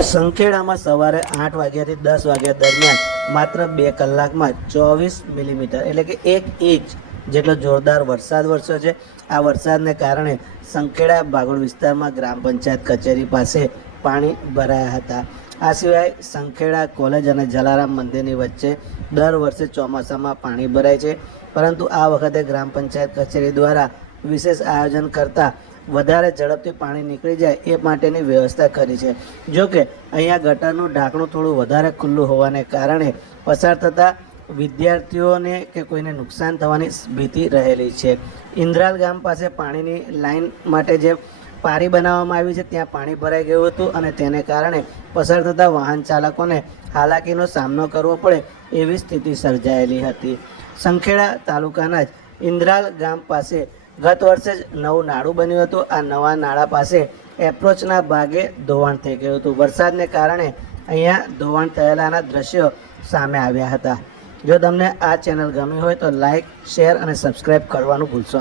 સંખેડામાં સવારે 8 વાગ્યાથી 10 વાગ્યા દરમિયાન માત્ર 2 કલાકમાં 24 મિલીમીટર એટલે કે 1 ઇંચ જેટલો જોરદાર વરસાદ વરસ્યો છે। આ વરસાદને કારણે સંખેડા ભાગોળ વિસ્તારમાં ગ્રામ પંચાયત કચેરી પાસે પાણી ભરાયા હતા। આ સિવાય સંખેડા કોલેજ અને જલારામ મંદિરની વચ્ચે દર વર્ષે ચોમાસામાં પાણી ભરાય છે, પરંતુ આ વખતે ગ્રામ પંચાયત કચેરી દ્વારા વિશેષ આયોજન કરતાં વધારે ઝડપથી પાણી નીકળી જાય એ માટેની વ્યવસ્થા કરી છે। જો કે અહીંયા ગટરનું ઢાંકણું થોડું વધારે ખુલ્લું હોવાને કારણે પસાર થતા વિદ્યાર્થીઓને કે કોઈને નુકસાન થવાની ભીતિ રહેલી છે। ઇન્દ્રાલ ગામ પાસે પાણીની લાઇન માટે જે પારી બનાવવામાં આવી છે ત્યાં પાણી ભરાઈ ગયું હતું અને તેને કારણે પસાર થતા વાહન ચાલકોને હાલાકીનો સામનો કરવો પડે એવી સ્થિતિ સર્જાયેલી હતી। સંખેડા તાલુકાના જ ઇન્દ્રાલ ગામ પાસે ગત વર્ષે જ નવું નાળું બન્યું હતું। આ નવા નાળા પાસે એપ્રોચના ભાગે ધોવાણ થઈ ગયું હતું। વરસાદને કારણે અહીંયા ધોવાણ થયેલાના દ્રશ્યો સામે આવ્યા હતા। જો તમને આ ચેનલ ગમી હોય તો લાઇક, શેર અને સબસ્ક્રાઈબ કરવાનું ભૂલશો નહીં।